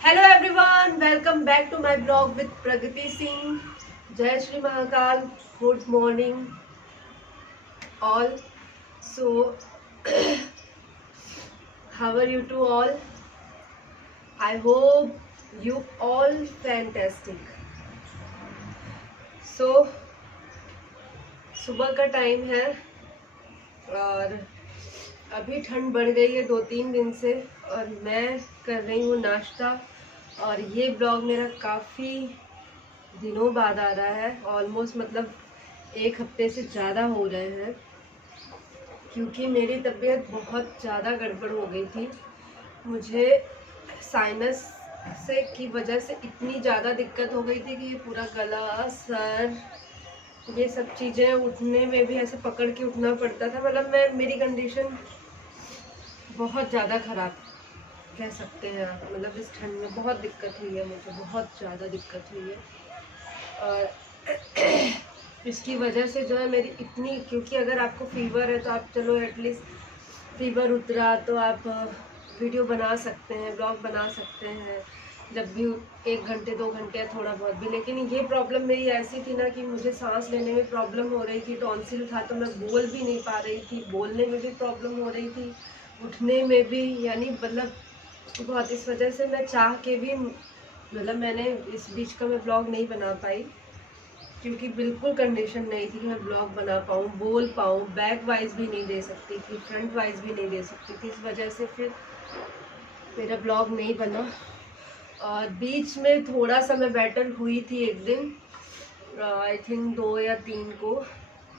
Hello everyone, welcome back to my blog with Pragati Singh. जय Shri Mahakal. Good morning all. So how are you to all? I hope you all fantastic. So सुबह का time है और अभी ठंड बढ़ गई है 2-3 दिन से, और मैं कर रही हूँ नाश्ता। और ये ब्लॉग मेरा काफ़ी दिनों बाद आ रहा है, ऑलमोस्ट मतलब 1 हफ्ते से ज़्यादा हो रहे हैं, क्योंकि मेरी तबीयत बहुत ज़्यादा गड़बड़ हो गई थी। मुझे साइनस से की वजह से इतनी ज़्यादा दिक्कत हो गई थी कि ये पूरा गला, सर, ये सब चीज़ें उठने में भी ऐसे पकड़ के उठना पड़ता था। मतलब मेरी कंडीशन बहुत ज़्यादा ख़राब कह सकते हैं आप। मतलब इस ठंड में बहुत दिक्कत हुई है, मुझे बहुत ज़्यादा दिक्कत हुई है। और इसकी वजह से जो है मेरी इतनी, क्योंकि अगर आपको फीवर है तो आप चलो एटलीस्ट फीवर उतरा तो आप वीडियो बना सकते हैं, ब्लॉग बना सकते हैं, जब भी 1 घंटे 2 घंटे थोड़ा बहुत भी। लेकिन ये प्रॉब्लम मेरी ऐसी थी ना कि मुझे सांस लेने में प्रॉब्लम हो रही थी, टॉन्सिल था तो मैं बोल भी नहीं पा रही थी, बोलने में भी प्रॉब्लम हो रही थी, उठने में भी, यानी मतलब बहुत। इस वजह से मैं चाह के भी, मतलब मैंने इस बीच का मैं ब्लॉग नहीं बना पाई, क्योंकि बिल्कुल कंडीशन नहीं थी कि मैं ब्लॉग बना पाऊँ, बोल पाऊँ, बैक वाइज भी नहीं दे सकती थी, फ्रंट वाइज भी नहीं दे सकती थी। इस वजह से फिर मेरा ब्लॉग नहीं बना। और बीच में थोड़ा सा मैं बेटर हुई थी एक दिन, आई थिंक 2 या 3 को,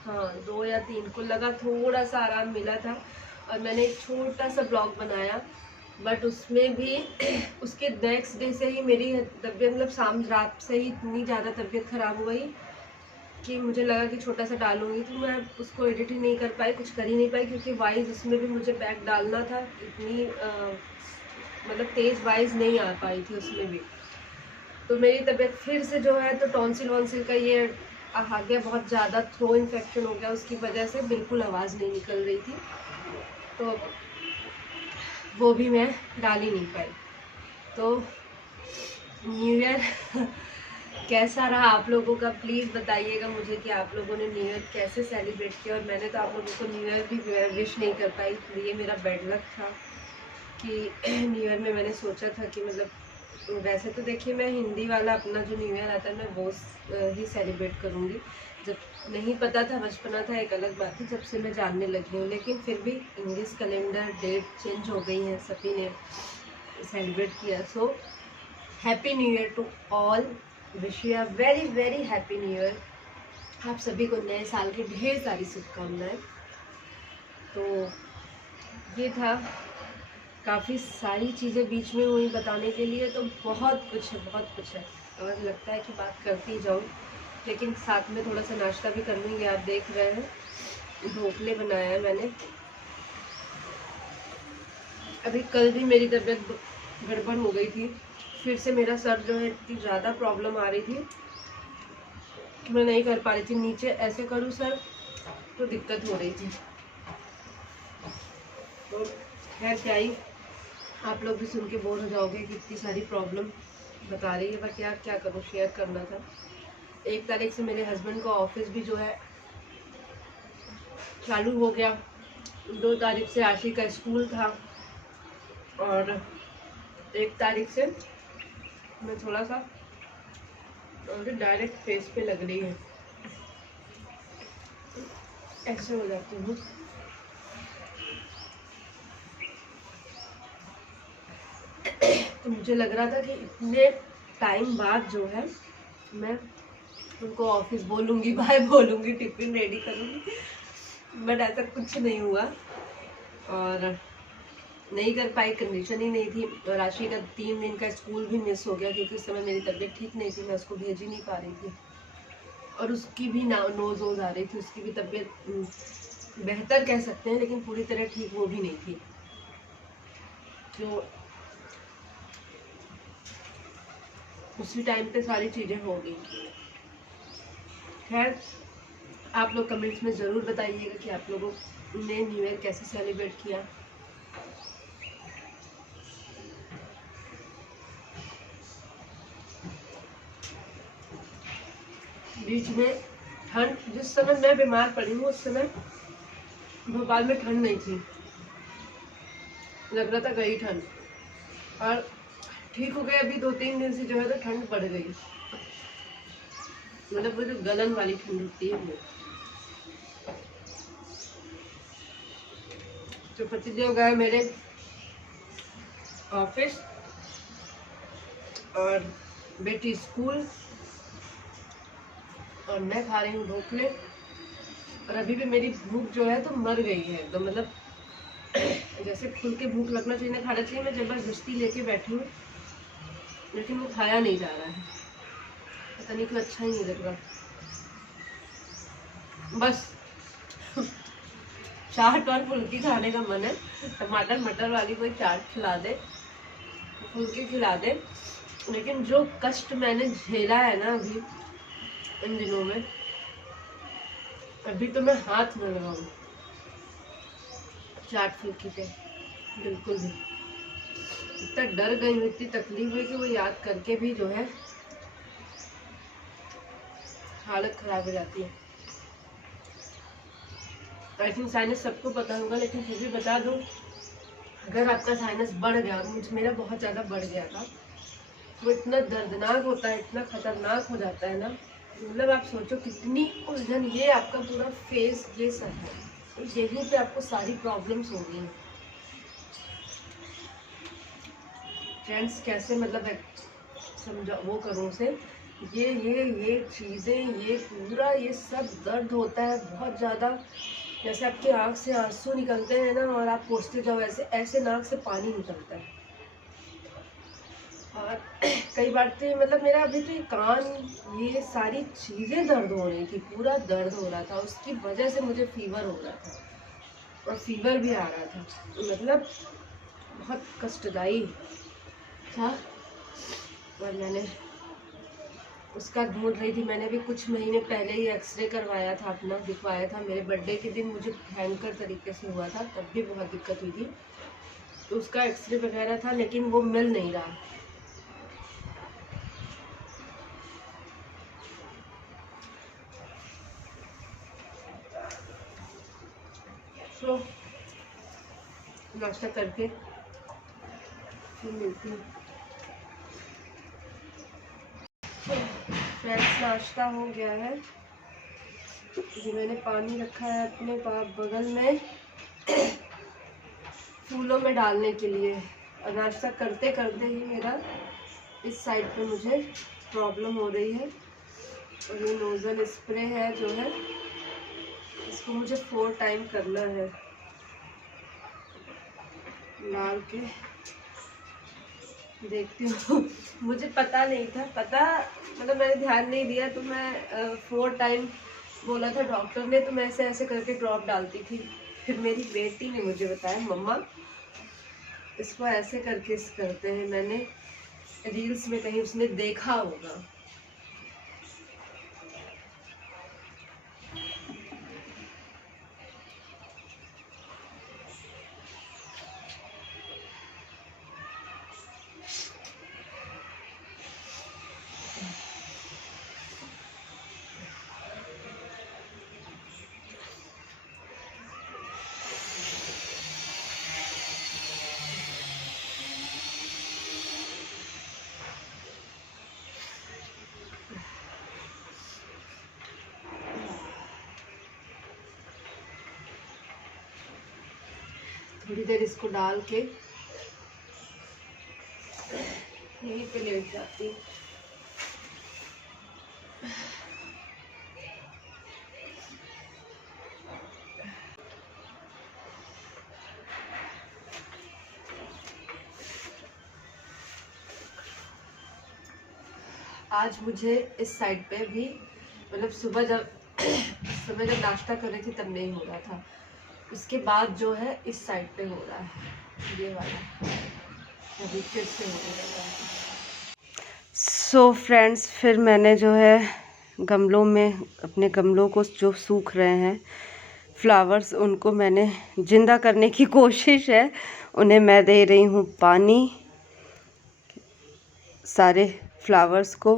हाँ 2 या 3 को लगा, थोड़ा सा आराम मिला था और मैंने एक छोटा सा ब्लॉग बनाया। बट उसमें भी उसके नेक्स्ट डे से ही मेरी तबीयत, मतलब शाम रात से ही इतनी ज़्यादा तबीयत ख़राब हो गई कि मुझे लगा कि छोटा सा डालूंगी, तो मैं उसको एडिट ही नहीं कर पाई, कुछ कर ही नहीं पाई, क्योंकि वाइज उसमें भी मुझे बैक डालना था। इतनी मतलब तेज़ वाइज नहीं आ पाई थी उसमें भी। तो मेरी तबीयत फिर से जो है, तो टॉन्सिल वॉन्सिल का ये आ गया, बहुत ज़्यादा थ्रो इन्फेक्शन हो गया, उसकी वजह से बिल्कुल आवाज़ नहीं निकल रही थी, तो वो भी मैं डाल ही नहीं पाई। तो न्यू ईयर कैसा रहा आप लोगों का, प्लीज़ बताइएगा मुझे कि आप लोगों ने न्यू ईयर कैसे सेलिब्रेट किया। और मैंने तो आप लोगों को न्यू ईयर भी विश नहीं कर पाई, ये मेरा बैड लक था कि न्यू ईयर में मैंने सोचा था कि मतलब, वैसे तो देखिए मैं हिंदी वाला अपना जो न्यू ईयर आता है मैं वो ही सेलिब्रेट करूँगी। जब नहीं पता था, बचपना था, एक अलग बात थी, जब से मैं जानने लगी हूँ। लेकिन फिर भी इंग्लिश कैलेंडर डेट चेंज हो गई हैं, सभी ने सेलिब्रेट किया। So happy new year to all, wish you a very very happy new year. आप सभी को नए साल की ढेर सारी शुभकामनाएं। तो ये था, काफ़ी सारी चीज़ें बीच में हुई बताने के लिए, तो बहुत कुछ है, बहुत कुछ है, और लगता है कि बात करती जाऊँ, लेकिन साथ में थोड़ा सा नाश्ता भी कर लूँगी। आप देख रहे हैं ढोकले बनाया है मैंने। अभी कल भी मेरी तबीयत गड़बड़ हो गई थी, फिर से मेरा सर जो है, इतनी ज़्यादा प्रॉब्लम आ रही थी कि मैं नहीं कर पा रही थी, नीचे ऐसे करूँ सर तो दिक्कत हो रही थी। तो खैर क्या ही, आप लोग भी सुन के बोर हो जाओगे कि इतनी सारी प्रॉब्लम बता रही है, बट यार क्या करूँ, शेयर करना था। 1 तारीख से मेरे हस्बैंड का ऑफिस भी जो है चालू हो गया, 2 तारीख से आशी का स्कूल था, और 1 तारीख से मैं थोड़ा सा डायरेक्ट फेस पे लग रही है, ऐसे हो जाती हूँ। तो मुझे लग रहा था कि इतने टाइम बाद जो है मैं उनको ऑफिस बोलूँगी, बाय बोलूँगी, टिफिन रेडी करूँगी, बट ऐसा कुछ नहीं हुआ और नहीं कर पाई, कंडीशन ही नहीं थी। और राशि का 3 दिन का स्कूल भी मिस हो गया, क्योंकि उस समय मेरी तबीयत ठीक नहीं थी, मैं उसको भेज ही नहीं पा रही थी, और उसकी भी नोज वोज आ रही थी, उसकी भी तबीयत बेहतर कह सकते हैं, लेकिन पूरी तरह ठीक वो भी नहीं थी। तो उसी टाइम पे सारी चीज़ें हो गई। खैर, आप लोग कमेंट्स में ज़रूर बताइएगा कि आप लोगों ने न्यू ईयर कैसे सेलिब्रेट किया। बीच में ठंड, जिस समय मैं बीमार पड़ी हूँ उस समय भोपाल में ठंड नहीं थी, लग रहा था गई ठंड, और ठीक हो गए अभी 2-3 दिन से जो है तो ठंड बढ़ गई, मतलब वो जो गलन वाली ठंड होती है वो। तो पतिदेव गए मेरे ऑफिस और बेटी स्कूल, और मैं खा रही हूँ ढोकले, और अभी भी मेरी भूख जो है तो मर गई है एकदम, मतलब जैसे खुल के भूख लगना चाहिए ना खाना चाहिए, मैं जबरदस्ती लेके बैठी हूँ लेकिन वो खाया नहीं जा रहा है, पता नहीं क्यों, अच्छा ही नहीं लग रहा। बस चाट और फुल्की खाने का मन है, टमाटर मटर वाली कोई चाट खिला दे, फुल्की खिला दे, लेकिन जो कष्ट मैंने झेला है ना अभी इन दिनों में, अभी तो मैं हाथ न लगाऊं चाट फुल्की पे, बिल्कुल भी। इतना डर गई हूँ, इतनी तकलीफ हुई कि वो याद करके भी जो है हालत खराब हो जाती है। आई थिंक साइनस सबको पता होगा, लेकिन फिर भी बता दूं, अगर आपका साइनस बढ़ गया, मेरा बहुत ज़्यादा बढ़ गया था, वो इतना दर्दनाक होता है, इतना खतरनाक हो जाता है ना, मतलब आप सोचो कितनी उलझन, ये आपका पूरा फेस ये सब है, तो यहीं पे आपको सारी प्रॉब्लम्स हो गई फ्रेंड्स। कैसे मतलब समझा वो करूँ उसे, ये चीज़ें, ये पूरा ये सब दर्द होता है बहुत ज़्यादा, जैसे आपकी आँख से आंसू निकलते हैं ना और आप पोंछते जाओ, ऐसे ऐसे नाक से पानी निकलता है। और कई बार तो मतलब मेरा अभी तो ये कान, ये सारी चीज़ें दर्द हो रही थी, पूरा दर्द हो रहा था, उसकी वजह से मुझे फीवर हो रहा था और फीवर भी आ रहा था, मतलब बहुत कष्टदायी था। और मैंने उसका ढूंढ रही थी, मैंने भी कुछ महीने पहले ही एक्सरे करवाया था अपना, दिखवाया था, मेरे बर्थडे के दिन मुझे भयंकर तरीके से हुआ था, तब भी बहुत दिक्कत हुई थी, तो उसका एक्सरे वगैरह था, लेकिन वो मिल नहीं रहा। तो नाश्ता करके फिर मिलती हूँ। फ्रेंड्स नाश्ता हो गया है, ये मैंने पानी रखा है अपने बगल में फूलों में डालने के लिए, और नाश्ता करते करते ही मेरा इस साइड पे मुझे प्रॉब्लम हो रही है, और ये नोज़ल स्प्रे है जो है, इसको मुझे 4 टाइम करना है डाल के, देखती हूँ मुझे पता नहीं था, मतलब मैंने ध्यान नहीं दिया, तो मैं 4 टाइम बोला था डॉक्टर ने, तो मैं ऐसे ऐसे करके ड्रॉप डालती थी, फिर मेरी बेटी ने मुझे बताया मम्मा इसको ऐसे करके करते हैं, मैंने रील्स में कहीं उसने देखा होगा। थोड़ी देर इसको डाल के यहीं पे लेट जाती हूँ। आज मुझे इस साइड पे भी, मतलब सुबह जब नाश्ता कर रही थी तब नहीं हो रहा था, उसके बाद जो है इस साइड पे हो रहा है, ये वाला अभी फिर से हो रहा है। सो फ्रेंड्स, फिर मैंने जो है गमलों में, अपने गमलों को जो सूख रहे हैं फ्लावर्स, उनको मैंने जिंदा करने की कोशिश है, उन्हें मैं दे रही हूँ पानी, सारे फ्लावर्स को,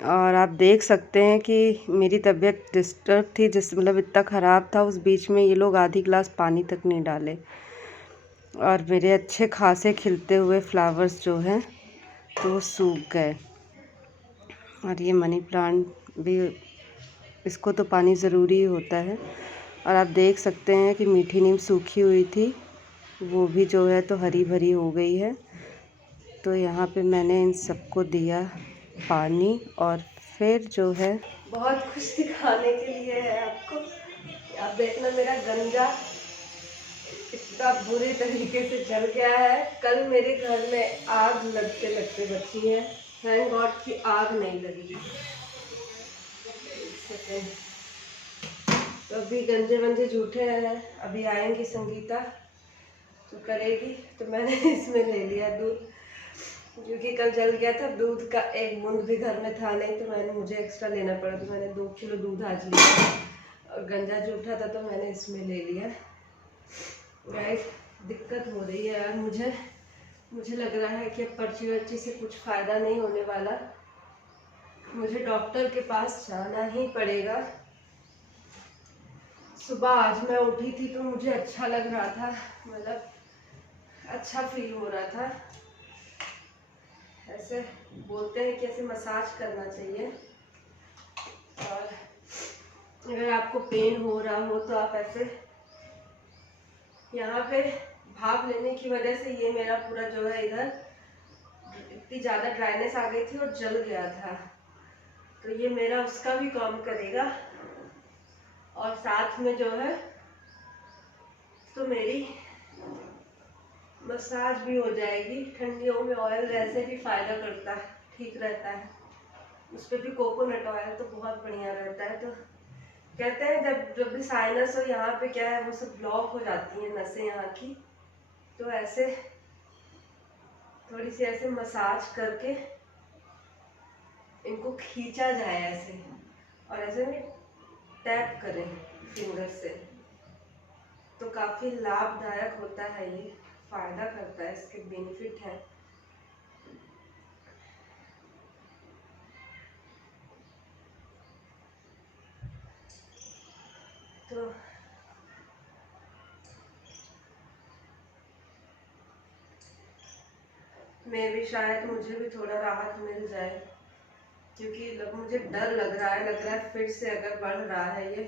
और आप देख सकते हैं कि मेरी तबीयत डिस्टर्ब थी, मतलब इतना ख़राब था, उस बीच में ये लोग आधी गिलास पानी तक नहीं डाले। और मेरे अच्छे खासे खिलते हुए फ्लावर्स जो हैं तो वो सूख गए। और ये मनी प्लांट भी, इसको तो पानी ज़रूरी होता है। और आप देख सकते हैं कि मीठी नीम सूखी हुई थी, वो भी जो है तो हरी भरी हो गई है। तो यहाँ पे मैंने इन सबको दिया पानी, और फिर जो है बहुत कुछ दिखाने के लिए है आपको। आप देखना मेरा गंजा इतना बुरी तरीके से जल गया है। कल मेरे घर में आग लगते लगते बची है, थैंक गॉड कि आग नहीं लगी। तो अभी गंजे वंजे झूठे हैं, अभी आएंगी संगीता तो करेगी। तो मैंने इसमें ले लिया दूध, क्योंकि कल जल गया था, दूध का एक बूंद भी घर में था नहीं, तो मुझे एक्स्ट्रा लेना पड़ा। तो मैंने 2 किलो दूध आज लिया, और गंजा जूठा था तो मैंने इसमें ले लिया। गाइस दिक्कत हो रही है यार, मुझे लग रहा है कि अब पर्ची वर्ची से कुछ फ़ायदा नहीं होने वाला, मुझे डॉक्टर के पास जाना ही पड़ेगा। सुबह आज मैं उठी थी तो मुझे अच्छा लग रहा था, मतलब अच्छा फील हो रहा था। ऐसे बोलते हैं कि ऐसे मसाज करना चाहिए, और अगर आपको पेन हो रहा हो तो आप ऐसे यहाँ पे भाप लेने की वजह से ये मेरा पूरा जो है इधर इतनी ज़्यादा ड्राइनेस आ गई थी और जल गया था, तो ये मेरा उसका भी काम करेगा। और साथ में जो है तो मेरी मसाज भी हो जाएगी। ठंडियों में ऑयल वैसे भी फ़ायदा करता है, ठीक रहता है, उस पर भी कोकोनट ऑयल तो बहुत बढ़िया रहता है। तो कहते हैं जब भी साइनस हो, यहाँ पे क्या है वो सब ब्लॉक हो जाती हैं नसें यहाँ की, तो ऐसे थोड़ी सी ऐसे मसाज करके इनको खींचा जाए ऐसे, और ऐसे में टैप करें फिंगर से, तो काफ़ी लाभदायक होता है, ये फ़ायदा करता है, इसके बेनिफिट है। तो मैं भी शायद मुझे भी थोड़ा राहत मिल जाए, क्योंकि मुझे डर लग रहा है फिर से अगर बढ़ रहा है ये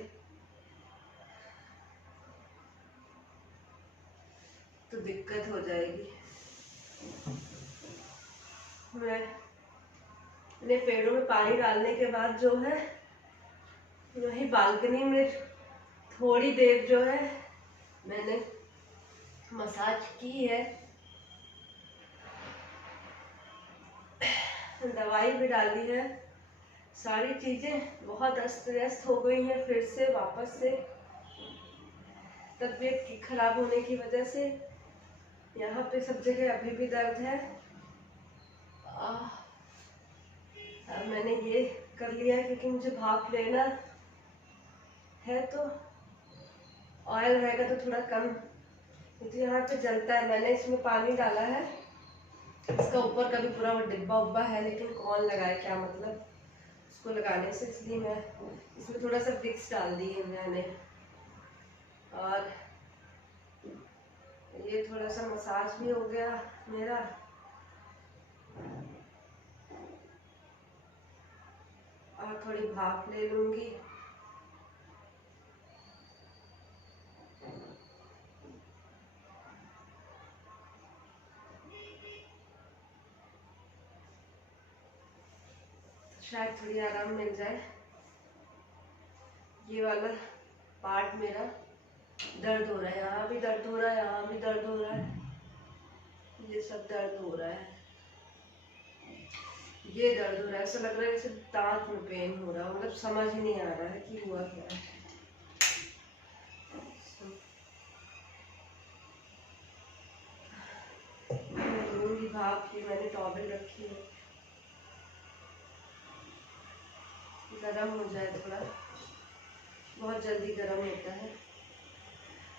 तो दिक्कत हो जाएगी। मैं अपने पेड़ों में पानी डालने के बाद जो है वही बालकनी में थोड़ी देर जो है मैंने मसाज की है, दवाई भी डाली है, सारी चीज़ें बहुत अस्त व्यस्त हो गई हैं फिर से वापस से तबीयत की खराब होने की वजह से। यहाँ पे सब जगह अभी भी दर्द है। अब मैंने ये कर लिया है क्योंकि मुझे भाप लेना है, तो ऑयल रहेगा तो थोड़ा कम, क्योंकि यहाँ पे जलता है। मैंने इसमें पानी डाला है, इसका ऊपर का भी पूरा वो डिब्बा उब्बा है, लेकिन कौन लगाए, क्या मतलब उसको लगाने से, इसलिए मैं इसमें थोड़ा सा विक्स डाल दी है मैंने। और ये थोड़ा सा मसाज भी हो गया मेरा। और थोड़ी भाप ले लूँगी। शायद थोड़ी आराम मिल जाए। ये वाला पार्ट मेरा दर्द हो रहा है, यहाँ भी दर्द हो रहा है, यहाँ भी दर्द हो रहा है, ये सब दर्द हो रहा है, ये दर्द हो रहा है। ऐसा लग रहा है जैसे दांत में पेन हो रहा है, मतलब समझ ही नहीं आ रहा है कि हुआ क्या है। मैं लूँगी भाप की, मैंने टॉवल रखी है, गरम हो जाए थोड़ा, बहुत जल्दी गरम होता है।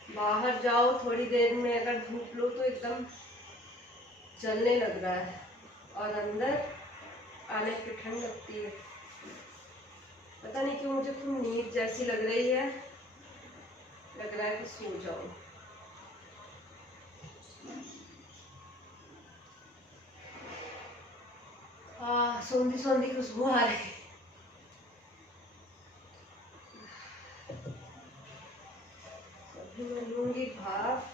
बाहर जाओ थोड़ी देर में अगर धूप लो तो एकदम जलने लग रहा है, और अंदर आने पे ठंड लगती है। पता नहीं क्यों मुझे खूब नींद जैसी लग रही है, लग रहा है कि सो जाऊं। सोंधी सोंधी खुशबू आ रही है। अभी मैं लूंगी भाप।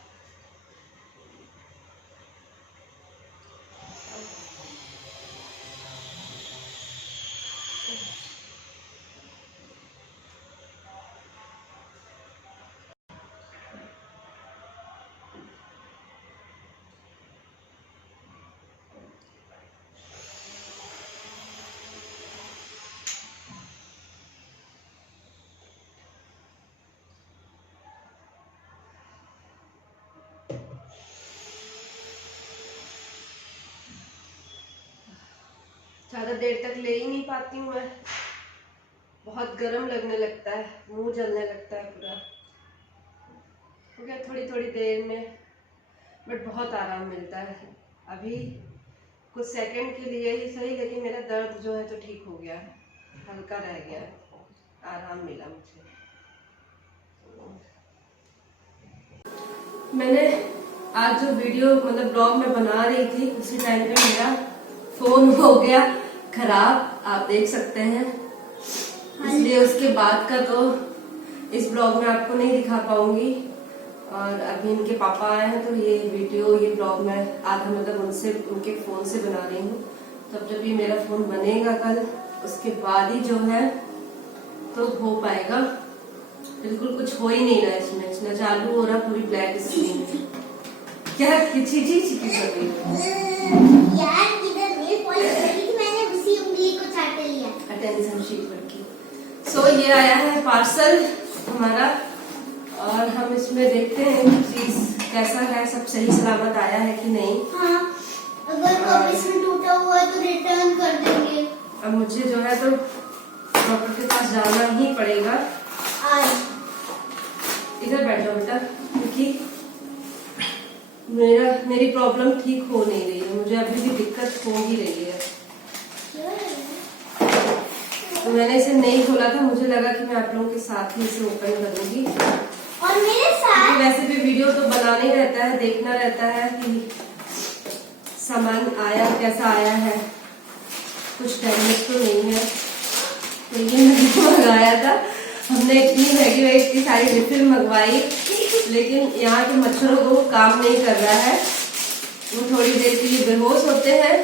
ज़्यादा देर तक ले ही नहीं पाती हूँ मैं, बहुत गर्म लगने लगता है, मुंह जलने लगता है पूरा। हो गया थोड़ी थोड़ी देर में, बट बहुत आराम मिलता है। अभी कुछ सेकंड के लिए ही सही, लेकिन मेरा दर्द जो है तो ठीक हो गया है, हल्का रह गया है, आराम मिला मुझे। मैंने आज जो वीडियो मतलब ब्लॉग में बना रही थी, उसी टाइम पे मेरा फोन हो गया खराब, आप देख सकते हैं। इसलिए उसके बाद का तो इस ब्लॉग में आपको नहीं दिखा पाऊंगी। और अभी इनके पापा आए हैं तो ये वीडियो, ये ब्लॉग मैं आधा मतलब उनके फोन से बना रही हूँ। तब जब ये मेरा फोन बनेगा कल, उसके बाद ही जो है तो हो पाएगा। बिल्कुल कुछ हो ही नहीं रहा इसमें, न चालू हो रहा, पूरी ब्लैक स्क्रीन। क्या खिची कर रही यार इधर नेल पॉलिश लगी थी, मैंने उसी उंगली को चाट लिया। अटेंशन शीट पर की। सो ये आया है पार्सल हमारा, और हम इसमें देखते हैं चीज कैसा है, सब सही सलामत आया है कि नहीं। हाँ, अगर कभी इसमें टूटा हुआ है तो रिटर्न कर देंगे। अब मुझे जो है तो डॉक्टर के पास जाना ही पड़ेगा आज। इधर बैठ जाओ बेटा, क्योंकि मेरी प्रॉब्लम ठीक हो नहीं रही है, मुझे अभी भी दिक्कत हो ही रही है। तो मैंने इसे नहीं खोला था, मुझे लगा कि मैं आप लोगों के साथ ही इसे ओपन करूंगी। और मेरे साथ वैसे भी वीडियो तो बनाना ही रहता है, देखना रहता है कि सामान आया कैसा आया है, कुछ डैमेज तो नहीं है। तो ये मैंने मंगाया था, हमने इतनी महंगी इतनी सारी रिफिल मंगवाई, लेकिन यहाँ के मच्छरों को काम नहीं कर रहा है। वो थोड़ी देर के लिए बेहोश होते हैं,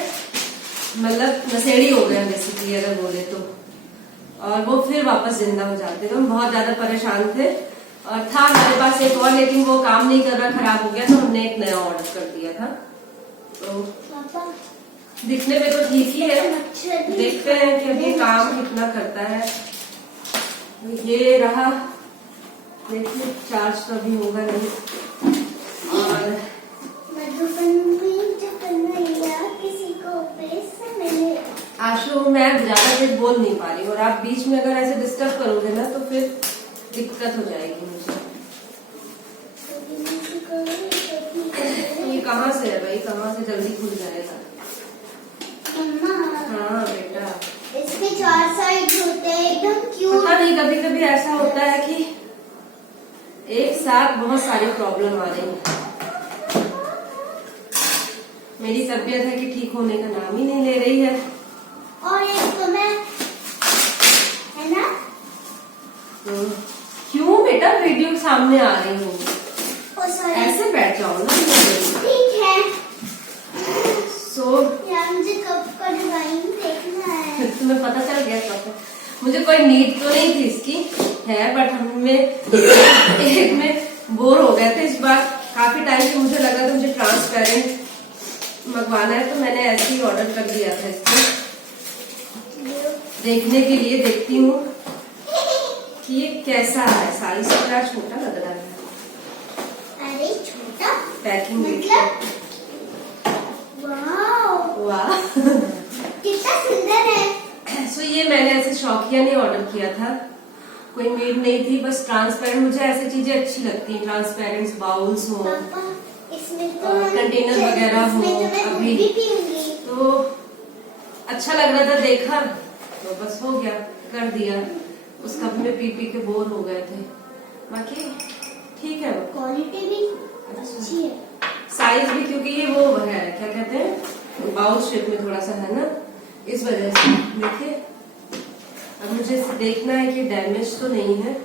मतलब नशेड़ी हो गए बेसिकली अगर बोले तो, और वो फिर वापस जिंदा हो जाते। तो हम बहुत ज्यादा परेशान थे, और था हमारे पास एक और, लेकिन वो काम नहीं कर रहा, खराब हो गया, तो हमने एक नया ऑर्डर कर दिया था। तो दिखने में तो ठीक ही है, देखते हैं कि अभी काम कितना करता है। ये रहा, देखिए चार्ज तो अभी होगा नहीं। और किसी को मैंने आशु, मैं ज्यादा देर बोल नहीं पा रही, और आप बीच में अगर ऐसे डिस्टर्ब करोगे ना तो फिर दिक्कत हो जाएगी मुझे। ये कहाँ से है भाई, कहाँ से जल्दी खुल जाएगा? हाँ बेटा, इसके 4 साइड होते हैं, एकदम क्यूट। पता नहीं, कभी कभी ऐसा होता है कि एक साथ बहुत सारी प्रॉब्लम आ रही है। मेरी तबीयत है कि ठीक होने का नाम ही नहीं ले रही है। और एक तो मैं, है ना? क्यों बेटा वीडियो सामने आ रही हूँ, ऐसे बैठ जाओ ना। ठीक है। सो यार मुझे कब का डिजाइन देखना है। तुम्हें पता चल गया कब? मुझे कोई नीड तो नहीं थी इसकी, है, बट हमें एक में बोर हो गए थे इस बार। काफी टाइम से मुझे लगा था मुझे ट्रांसपेरेंट मंगवाना है, तो मैंने ऐसे ही ऑर्डर कर दिया था इसको देखने के लिए। देखती हूँ कि ये कैसा है, साइज थोड़ा छोटा लग रहा है। अरे छोटा पैकिंग मतलब, वाह कितना सुंदर है। सो ये मैंने ऐसे शौकिया नहीं ऑर्डर किया था, कोई नीड नहीं थी, बस ट्रांसपेरेंट, मुझे ऐसी चीजें अच्छी लगती हैं, ट्रांसपेरेंट बाउल्स हो, कंटेनर वगैरह हो। अभी तो अच्छा लग रहा था, देखा तो बस हो गया, कर दिया। उस कप में पी पी के बोर हो गए थे। बाकी ठीक है वो, क्वालिटी भी अच्छी है। साइज भी, क्योंकि ये वो है क्या कहते हैं बाउल शेप में थोड़ा सा है ना, इस वजह से। देखिए अब मुझे इसे देखना है कि डैमेज तो नहीं है।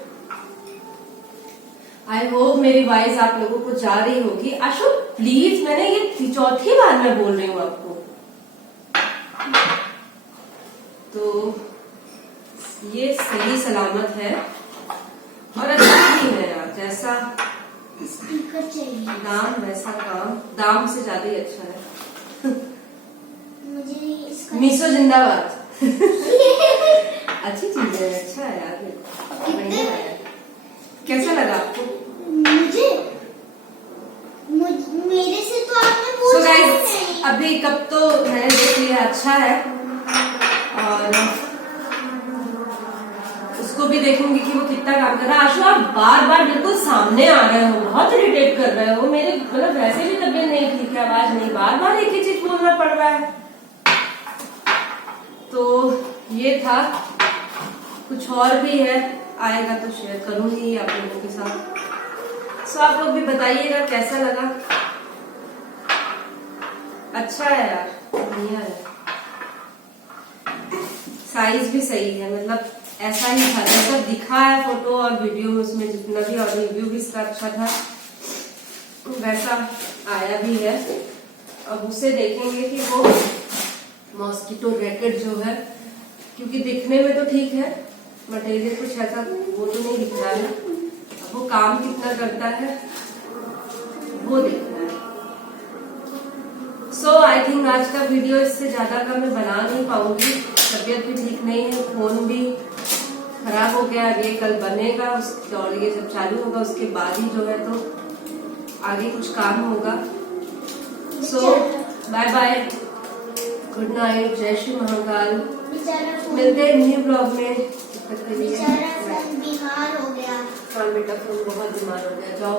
आई होप मेरी वॉइस आप लोगों को जा रही होगी। आशु प्लीज, मैंने ये चौथी बार मैं बोल रही हूँ आपको। तो ये सही सलामत है और अच्छा भी है यार, जैसा स्पीकर चाहिए दाम वैसा काम, दाम से ज्यादा ही अच्छा है। मुझे इसका। मीशो जिंदाबाद। अच्छी चीज है, अच्छा है यार, बढ़िया है। कैसा लगा आपको? मेरे से तो आपने So पूछा guys, नहीं। अभी कब तो मैंने देख लिया अच्छा है, और उसको भी देखूंगी कि वो कितना काम कर रहा है। आशु आप बार बार बिल्कुल सामने आ रहे हो, बहुत इरिटेट कर रहे हो। मेरे मतलब वैसे भी तबीयत नहीं ठीक है, आवाज नहीं, बार बार एक ही चीज बोलना पड़ रहा है। तो ये था, कुछ और भी है, आएगा तो शेयर करूंगी आप लोगों के साथ। सो आप लोग भी बताइएगा कैसा लगा। अच्छा है यार, बढ़िया है, साइज भी सही है, मतलब ऐसा ही था जैसा दिखा है फोटो और वीडियो में, उसमें जितना भी, और रिव्यू भी इसका अच्छा था वैसा आया भी है। अब उसे देखेंगे कि वो मॉस्किटो रैकेट जो है, क्योंकि दिखने में तो ठीक है, मटेरियल कुछ ऐसा वो तो नहीं दिख रहा है, अब वो काम कितना करता है वो देखना है। सो आई थिंक आज का वीडियो इससे ज्यादा का मैं बना नहीं पाऊंगी, तबीयत भी ठीक नहीं है, फोन भी खराब हो गया, ये कल बनेगा और ये जब चालू होगा उसके बाद ही जो है तो आगे कुछ काम होगा। सो बाय बाय, गुड नाइट, जय श्री महाकाल, मिलते हैं न्यू ब्लॉग में। तब तक के लिए बेचारा फोन बीमार हो गया। हाँ बेटा, फोन बहुत बीमार हो गया, जाओ।